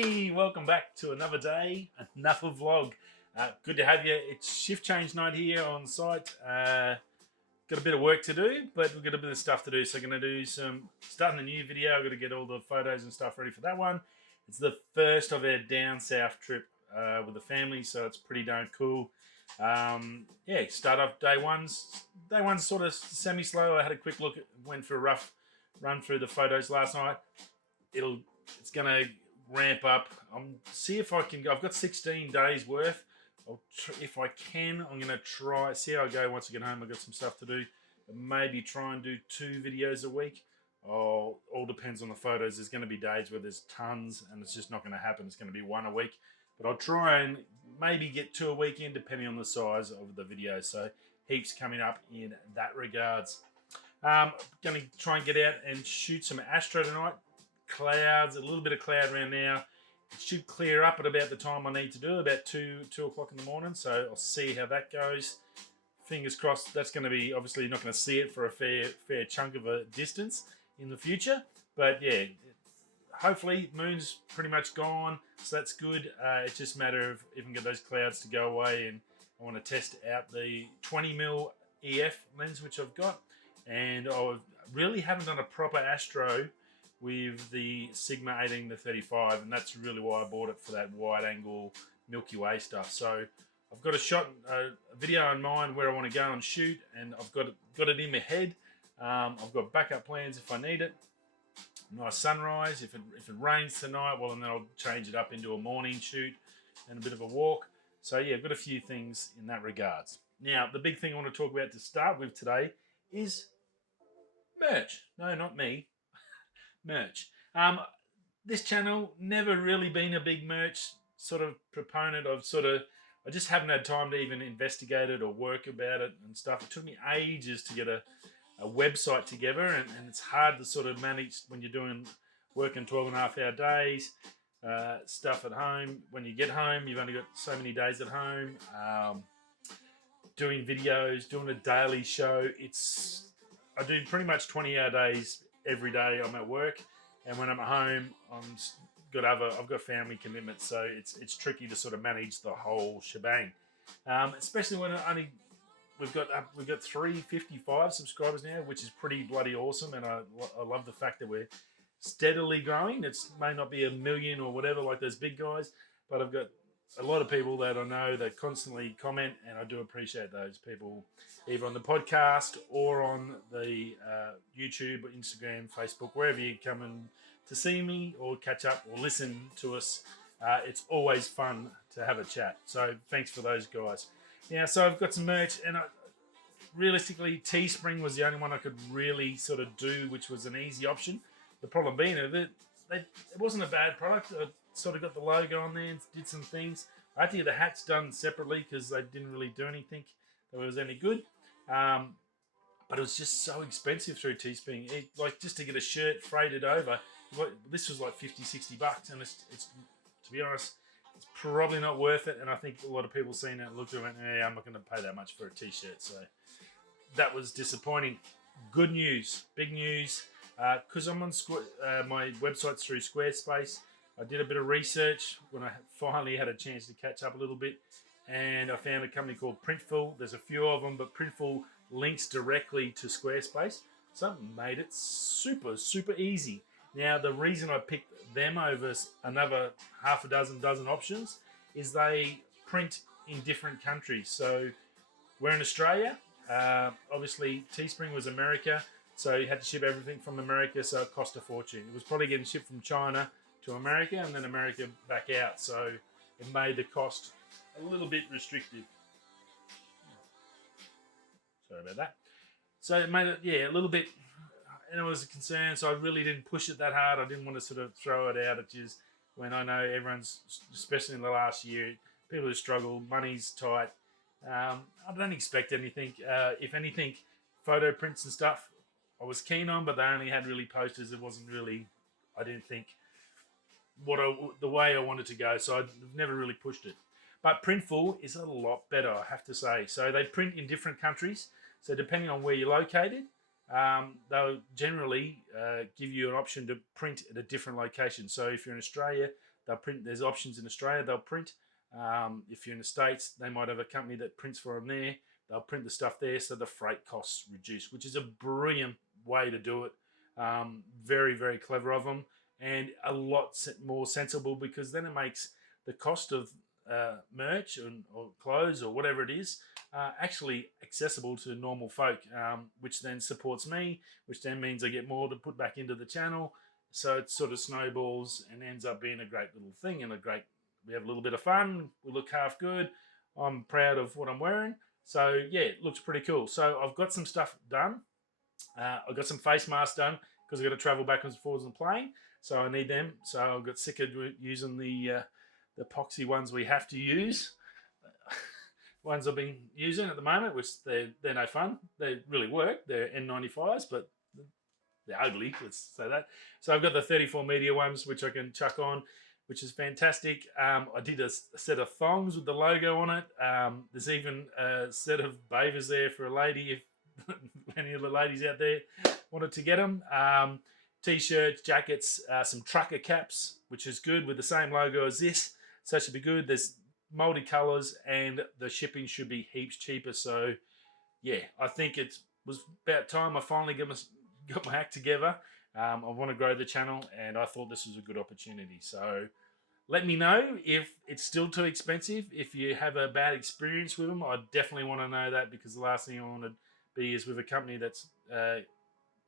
Hey, welcome back to another day, another vlog. Good to have you. It's shift change night here on site. Got a bit of work to do, but we've got a bit of stuff to do. So I'm going to do starting a new video. I've got to get all the photos and stuff ready for that one. It's the first of our down south trip with the family, so it's pretty darn cool. Yeah, start off day one's sort of semi-slow. I had a quick look, went for a rough run through the photos last night. It's going to ramp up. See if I can. I've got 16 days worth. If I can, I'm going to try. See how I go once I get home. I've got some stuff to do. But maybe try and do 2 videos a week. All depends on the photos. There's going to be days where there's tons, and it's just not going to happen. It's going to be 1 a week. But I'll try and maybe get 2 a week in, depending on the size of the video. So heaps coming up in that regards. Going to try and get out and shoot some astro tonight. Clouds, a little bit of cloud around now. It should clear up at about the time I need to do, about 2 o'clock in the morning. So I'll see how that goes. Fingers crossed. That's going to be, obviously you're not going to see it for a fair chunk of a distance in the future. But yeah, hopefully moon's pretty much gone, so that's good. It's just a matter of if I can get those clouds to go away, and I want to test out the 20mm EF lens which I've got. And I really haven't done a proper astro with the Sigma 18-35, and that's really why I bought it, for that wide angle Milky Way stuff. So I've got a video in mind where I want to go and shoot, and I've got it in my head. I've got backup plans if I need it. Nice sunrise. If it rains tonight, well, and then I'll change it up into a morning shoot and a bit of a walk. So yeah, I've got a few things in that regards. Now, the big thing I want to talk about to start with today is merch. No, not me. Merch. This channel, never really been a big merch sort of proponent. I just haven't had time to even investigate it or work about it and stuff. It took me ages to get a website together, and it's hard to sort of manage when you're working 12.5-hour days, stuff at home. When you get home, you've only got so many days at home. Doing videos, doing a daily show. I do pretty much 20-hour days every day. I'm at work, and when I'm at home, I've got family commitments, so it's tricky to sort of manage the whole shebang. Especially when we've got 355 subscribers now, which is pretty bloody awesome, and I love the fact that we're steadily growing. It may not be 1 million or whatever like those big guys, but I've got a lot of people that I know that constantly comment, and I do appreciate those people, either on the podcast or on the YouTube or Instagram, Facebook, wherever you come in to see me or catch up or listen to us. It's always fun to have a chat. So thanks for those guys. Yeah, so I've got some merch, and realistically, Teespring was the only one I could really sort of do, which was an easy option. The problem being it wasn't a bad product. I sort of got the logo on there and did some things. I had to get the hats done separately because they didn't really do anything that was any good. But it was just so expensive through Teespring. Like, just to get a shirt freighted over, this was like 50-60 bucks, and it's to be honest, it's probably not worth it. And I think a lot of people seen it, looked at it, and went, I'm not going to pay that much for a t-shirt. So that was disappointing. Good news, big news, because I'm on my website's through Squarespace. I did a bit of research when I finally had a chance to catch up a little bit, and I found a company called Printful. There's a few of them, but Printful links directly to Squarespace. Something made it super, super easy. Now, the reason I picked them over another half a dozen options is they print in different countries. So we're in Australia. Obviously, Teespring was America, so you had to ship everything from America, so it cost a fortune. It was probably getting shipped from China to America and then America back out, so it made the cost a little bit restrictive. Sorry about that. So it made it, a little bit, and it was a concern, so I really didn't push it that hard. I didn't want to sort of throw it out at you when I know everyone's, especially in the last year, people who struggle, money's tight. I don't expect anything. If anything, photo prints and stuff I was keen on, but they only had really posters. It wasn't really, I didn't think, the way I wanted to go, so I've never really pushed it. But Printful is a lot better, I have to say. So they print in different countries, so depending on where you're located, they'll generally give you an option to print at a different location. So if you're in Australia, they'll print. There's options in Australia, they'll print. If you're in the States, they might have a company that prints for them there. They'll print the stuff there, so the freight costs reduce, which is a brilliant way to do it. Very, very clever of them, and a lot more sensible, because then it makes the cost of merch or clothes or whatever it is actually accessible to normal folk, which then supports me, which then means I get more to put back into the channel. So it sort of snowballs and ends up being a great little thing, and we have a little bit of fun. We look half good. I'm proud of what I'm wearing. So yeah, it looks pretty cool. So I've got some stuff done. I've got some face masks done because I've got to travel backwards and forwards on the plane. So I need them. So I got sick of using the epoxy ones we have to use. Ones I've been using at the moment, which they're no fun. They really work. They're N95s, but they're ugly, let's say that. So I've got the 34 media ones, which I can chuck on, which is fantastic. I did a set of thongs with the logo on it. There's even a set of bavers there for a lady, if any of the ladies out there wanted to get them. T-shirts, jackets, some trucker caps, which is good, with the same logo as this. So that should be good. There's multi-colours, and the shipping should be heaps cheaper. So yeah, I think it was about time I finally got my act together. I want to grow the channel, and I thought this was a good opportunity. So let me know if it's still too expensive. If you have a bad experience with them, I definitely want to know that, because the last thing I want to be is with a company that's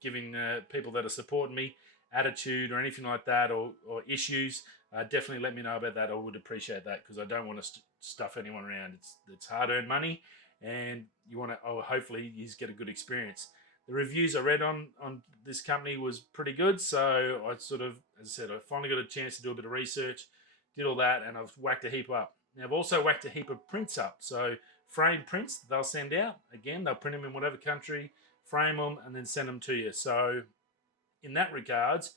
giving people that are supporting me attitude or anything like that, or issues. Definitely let me know about that. I would appreciate that, because I don't want to stuff anyone around. It's hard-earned money, and you want to. Oh, hopefully you get a good experience. The reviews I read on this company was pretty good, so I sort of, as I said, I finally got a chance to do a bit of research, did all that, and I've whacked a heap up. Now I've also whacked a heap of prints up. So frame prints that they'll send out. Again, they'll print them in whatever country, frame them, and then send them to you. So in that regards,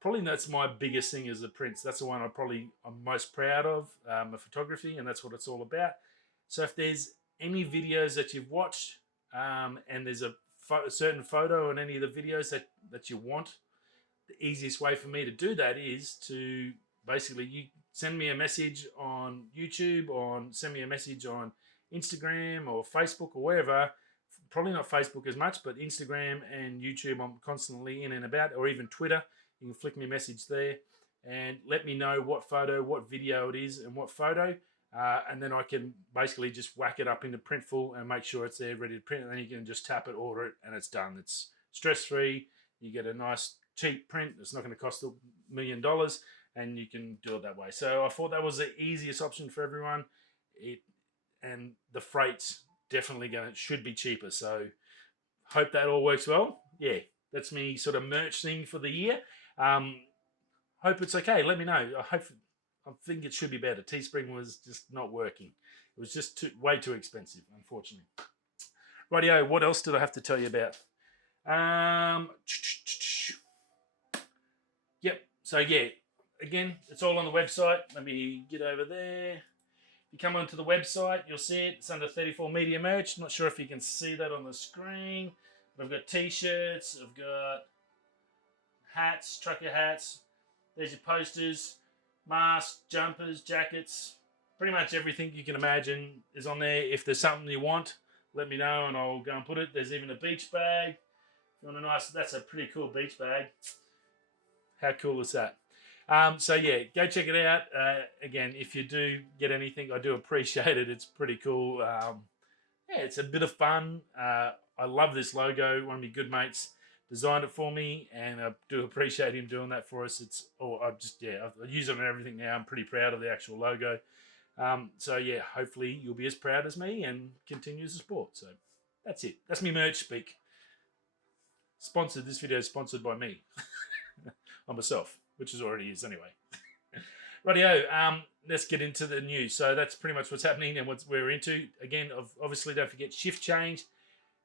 probably that's my biggest thing, is the prints. That's the one I'm most proud of, my photography, and that's what it's all about. So if there's any videos that you've watched, and there's a certain photo in any of the videos that you want, the easiest way for me to do that is to basically, you send me a message on YouTube, or send me a message on Instagram or Facebook or wherever. Probably not Facebook as much, but Instagram and YouTube I'm constantly in and about, or even Twitter. You can flick me a message there and let me know what photo, what video it is, and what photo. And then I can basically just whack it up into Printful and make sure it's there ready to print. And then you can just tap it, order it, and it's done. It's stress-free. You get a nice cheap print. It's not going to cost $1 million, and you can do it that way. So I thought that was the easiest option for everyone. And the freight's definitely should be cheaper. So hope that all works well. Yeah, that's me sort of merch thing for the year. Hope it's okay. Let me know. I think it should be better. Teespring was just not working. It was just way too expensive, unfortunately. Rightio, what else did I have to tell you about? Yep. So yeah, again, it's all on the website. Let me get over there. If you come onto the website, you'll see it. It's under 34 Media Merch. Not sure if you can see that on the screen, but I've got t-shirts. I've got hats, trucker hats. There's your posters. Masks, jumpers, jackets, pretty much everything you can imagine is on there. If there's something you want, let me know and I'll go and put it. There's even a beach bag. If you want a nice, that's a pretty cool beach bag. How cool is that? So yeah, go check it out. Again, if you do get anything, I do appreciate it. It's pretty cool. Yeah, it's a bit of fun. I love this logo. One of my good mates designed it for me, and I do appreciate him doing that for us. I use it on everything now. I'm pretty proud of the actual logo. So yeah, hopefully you'll be as proud as me and continue to support. So that's it. That's me merch speak. This video is sponsored by me. On myself, which already is anyway. Rightio, let's get into the news. So that's pretty much what's happening and what we're into. Again, obviously don't forget shift change.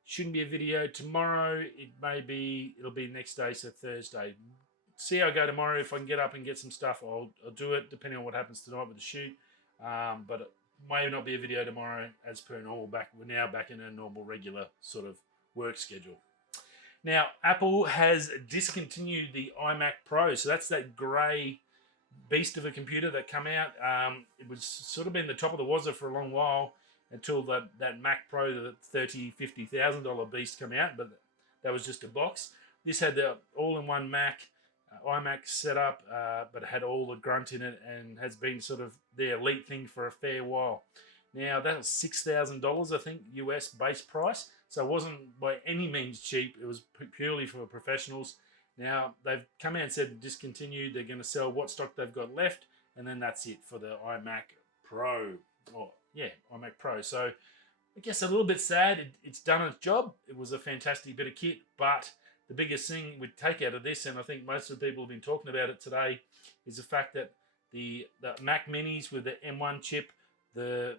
Shouldn't be a video tomorrow. It'll be next day, so Thursday. See how I go tomorrow. If I can get up and get some stuff, I'll do it, depending on what happens tonight with the shoot. But it may not be a video tomorrow as per normal. We're now back in a normal, regular sort of work schedule. Now, Apple has discontinued the iMac Pro. So that's that grey beast of a computer that come out. It was sort of been the top of the wazza for a long while until that Mac Pro, the $30,000-$50,000 beast, come out, but that was just a box. This had the all-in-one Mac, iMac setup, but it had all the grunt in it and has been sort of the elite thing for a fair while. Now, that was $6,000, I think, US base price. So it wasn't by any means cheap. It was purely for professionals. Now, they've come out and said discontinued. They're going to sell what stock they've got left, and then that's it for the iMac Pro. Oh, yeah, iMac Pro. So I guess a little bit sad. It's done its job. It was a fantastic bit of kit, but the biggest thing we'd take out of this, and I think most of the people have been talking about it today, is the fact that the Mac Minis with the M1 chip, the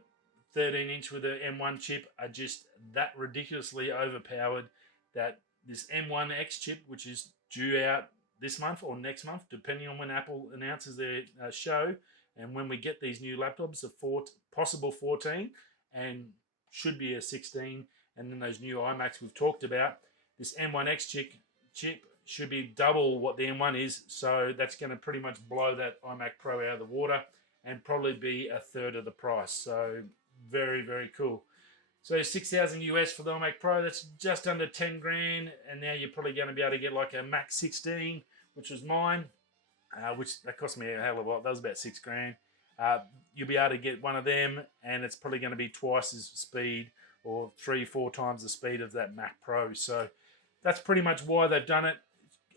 13-inch with the M1 chip are just that ridiculously overpowered that this M1X chip, which is due out this month or next month, depending on when Apple announces their show, and when we get these new laptops, a possible 14 and should be a 16, and then those new iMacs we've talked about, this M1X chip should be double what the M1 is, so that's going to pretty much blow that iMac Pro out of the water and probably be a third of the price. So very, very cool. So 6,000 US for the iMac Pro, that's just under 10 grand, and now you're probably going to be able to get like a Mac 16, which was mine, which that cost me a hell of a lot. That was about 6 grand. You'll be able to get one of them, and it's probably going to be twice as speed or 3-4 times the speed of that Mac Pro. So that's pretty much why they've done it.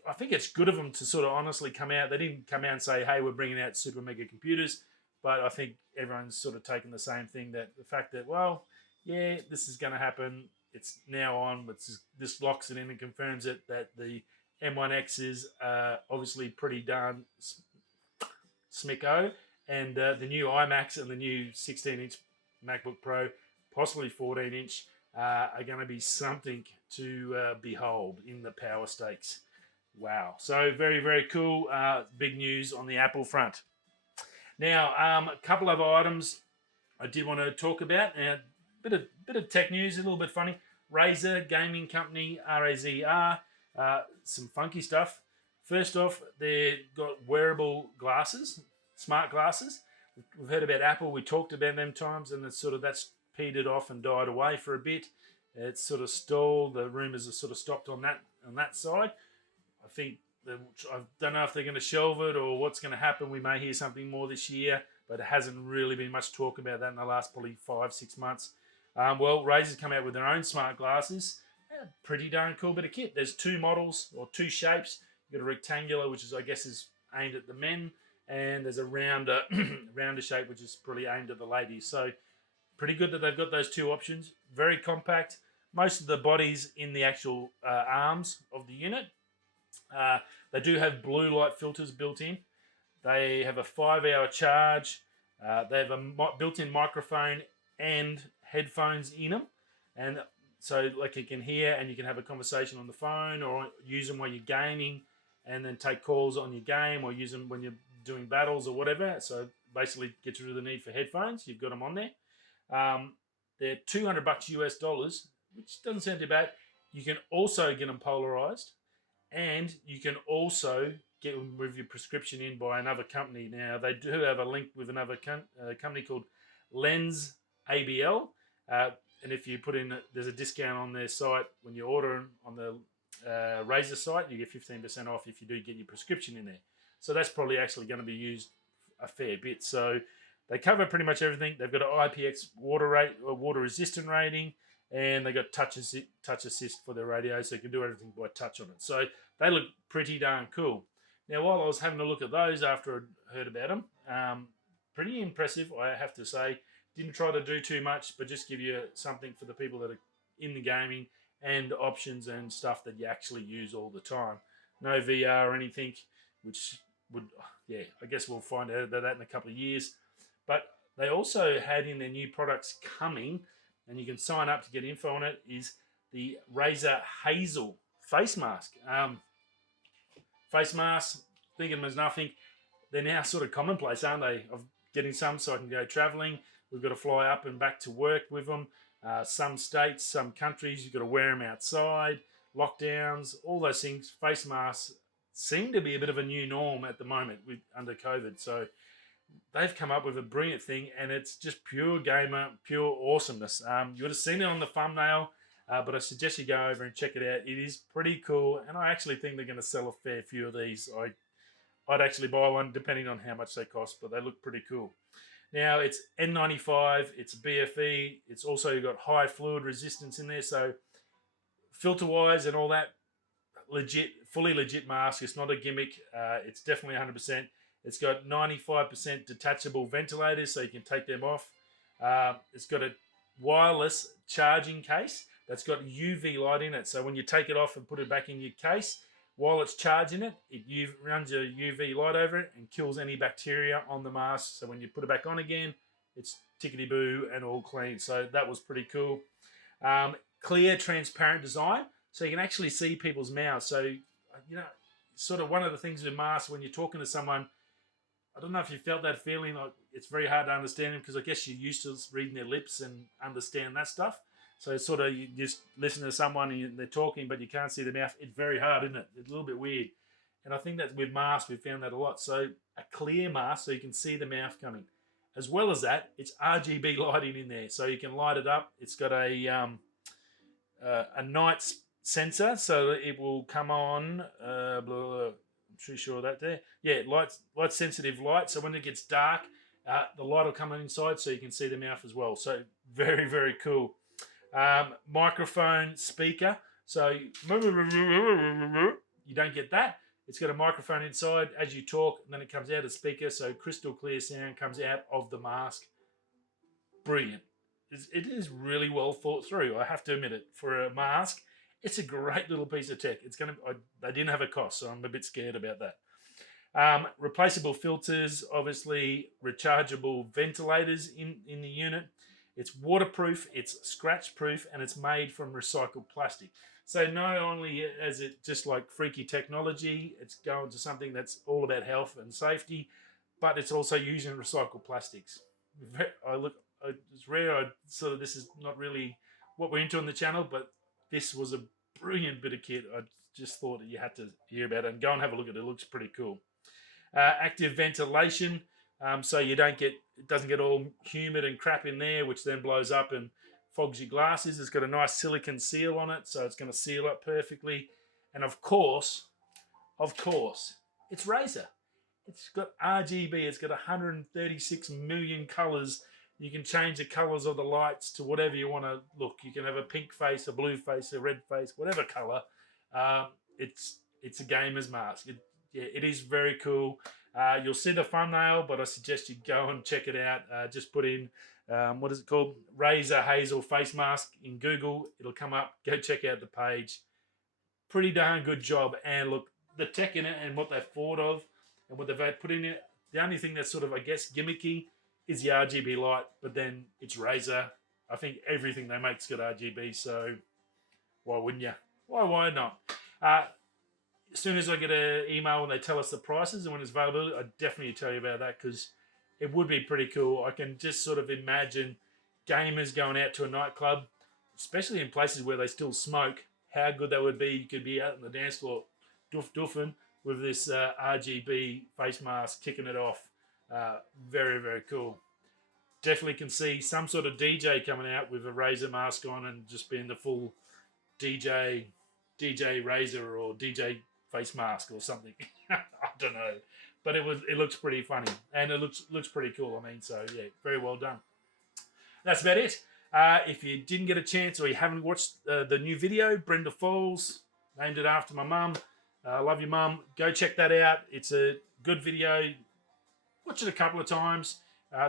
I think it's good of them to sort of honestly come out. They didn't come out and say, hey, we're bringing out super mega computers, but I think everyone's sort of taken the same thing, that the fact that, well, yeah, this is going to happen. It's now on, but this locks it in and confirms it that the M1X is obviously pretty darn smicko, and the new iMacs and the new 16-inch MacBook Pro, possibly 14-inch, are going to be something to behold in the power stakes. Wow. So very, very cool. Big news on the Apple front. Now, a couple of items I did want to talk about. Now, bit of tech news, a little bit funny. Razr gaming company, Razr, some funky stuff. First off, they've got wearable glasses, smart glasses. We've heard about Apple. We talked about them times, and that's petered off and died away for a bit. It's sort of stalled. The rumours have sort of stopped on that side. I think I don't know if they're going to shelve it or what's going to happen. We may hear something more this year, but it hasn't really been much talk about that in the last probably 5-6 months. Well, Razr's come out with their own smart glasses. Pretty darn cool bit of kit. There's 2 models or 2 shapes. You've got a rectangular, which I guess is aimed at the men, and there's a rounder shape, which is probably aimed at the ladies. So pretty good that they've got those 2 options. Very compact. Most of the body's in the actual arms of the unit. They do have blue light filters built in. They have a 5-hour charge. They have a built-in microphone and headphones in them, and so like you can hear and you can have a conversation on the phone, or use them while you're gaming and then take calls on your game, or use them when you're doing battles or whatever. So basically gets rid of the need for headphones. You've got them on there. They're $200 US dollars, which doesn't sound too bad. You can also get them polarized, and you can also get them with your prescription in by another company. Now, they do have a link with another company called Lens ABL, and if you put in, there's a discount on their site when you order them on the Razr site. You get 15% off if you do get your prescription in there. So that's probably actually going to be used a fair bit. So they cover pretty much everything. They've got an IPX water resistant rating, and they got touch assist for their radio, so you can do everything by touch on it. So they look pretty darn cool. Now, while I was having a look at those after I heard about them, pretty impressive, I have to say. Didn't try to do too much, but just give you something for the people that are in the gaming, and options and stuff that you actually use all the time. No VR or anything, which would, yeah, I guess we'll find out about that in a couple of years. But they also had in their new products coming, and you can sign up to get info on it, is the Razr Hazel face mask. Face masks, think of them as nothing. They're now sort of commonplace, aren't they? Of getting some so I can go traveling. We've got to fly up and back to work with them. Some states, some countries, you've got to wear them outside. Lockdowns, all those things. Face masks seem to be a bit of a new norm at the moment under COVID. So they've come up with a brilliant thing, and it's just pure gamer, pure awesomeness. You would have seen it on the thumbnail, but I suggest you go over and check it out. It is pretty cool, and I actually think they're going to sell a fair few of these. I'd actually buy one depending on how much they cost, but they look pretty cool. Now, it's N95, it's BFE, it's also got high fluid resistance in there, so filter-wise and all that, legit, fully legit mask. It's not a gimmick. It's definitely 100%. It's got 95% detachable ventilators, so you can take them off. It's got a wireless charging case that's got UV light in it, so when you take it off and put it back in your case, while it's charging it, it runs a UV light over it and kills any bacteria on the mask. So when you put it back on again, it's tickety-boo and all clean. So that was pretty cool. Clear, transparent design, so you can actually see people's mouths. So, you know, sort of one of the things with masks, when you're talking to someone, I don't know if you felt that feeling, like it's very hard to understand them because I guess you're used to reading their lips and understand that stuff. So it's sort of, you just listen to someone and they're talking, but you can't see their mouth. It's very hard, isn't it? It's a little bit weird. And I think that with masks, we've found that a lot. So a clear mask, so you can see the mouth coming. As well as that, it's RGB lighting in there, so you can light it up. It's got a night sensor, so it will come on. Blah, blah, blah. I'm pretty sure that there. Yeah, light sensitive light. So when it gets dark, the light will come inside, so you can see the mouth as well. So very, very cool. Microphone speaker, so you don't get that. It's got a microphone inside as you talk, and then it comes out as speaker, so crystal clear sound comes out of the mask. Brilliant. It is really well thought through, I have to admit it. For a mask, it's a great little piece of tech. They didn't have a cost, so I'm a bit scared about that. Replaceable filters, obviously rechargeable ventilators in the unit. It's waterproof, it's scratch proof, and it's made from recycled plastic. So not only is it just like freaky technology, it's going to something that's all about health and safety, but it's also using recycled plastics. It's rare. This is not really what we're into on the channel, but this was a brilliant bit of kit. I just thought that you had to hear about it and go and have a look at it. It looks pretty cool. Active ventilation. So it doesn't get all humid and crap in there, which then blows up and fogs your glasses. It's got a nice silicone seal on it, so it's going to seal up perfectly. And of course, it's Razr. It's got RGB. It's got 136 million colors. You can change the colors of the lights to whatever you want to look. You can have a pink face, a blue face, a red face, whatever color. It's a gamer's mask. It is very cool. You'll see the thumbnail, but I suggest you go and check it out. Just put in, what is it called? Razr Hazel face mask in Google. It'll come up. Go check out the page. Pretty darn good job. And look, the tech in it and what they've thought of and what they've put in it. The only thing that's sort of, I guess, gimmicky is the RGB light, but then it's Razr. I think everything they make's got RGB, so why wouldn't you? Why not? As soon as I get an email and they tell us the prices and when it's available, I'd definitely tell you about that because it would be pretty cool. I can just sort of imagine gamers going out to a nightclub, especially in places where they still smoke, how good that would be. You could be out on the dance floor doofing with this RGB face mask, kicking it off. Very, very cool. Definitely can see some sort of DJ coming out with a Razr mask on and just being the full DJ Razr or DJ face mask or something. I don't know, but it looks pretty funny and it looks pretty cool. I mean, so yeah, very well done. That's about it. If you didn't get a chance or you haven't watched the new video, Brenda Falls, named it after my mum. Love you, mum. Go check that out. It's a good video. Watch it a couple of times.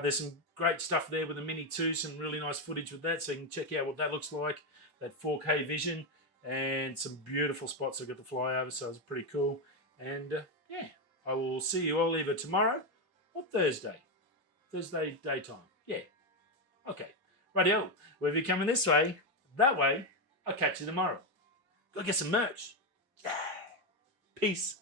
There's some great stuff there with the Mini 2, some really nice footage with that, so you can check out what that looks like, that 4K vision. And some beautiful spots I got to fly over, so it's pretty cool. And yeah, I will see you all either tomorrow or Thursday daytime. Yeah, okay. Rightio. Well, if you're coming this way, that way, I'll catch you tomorrow. Go get some merch. Yeah. Peace.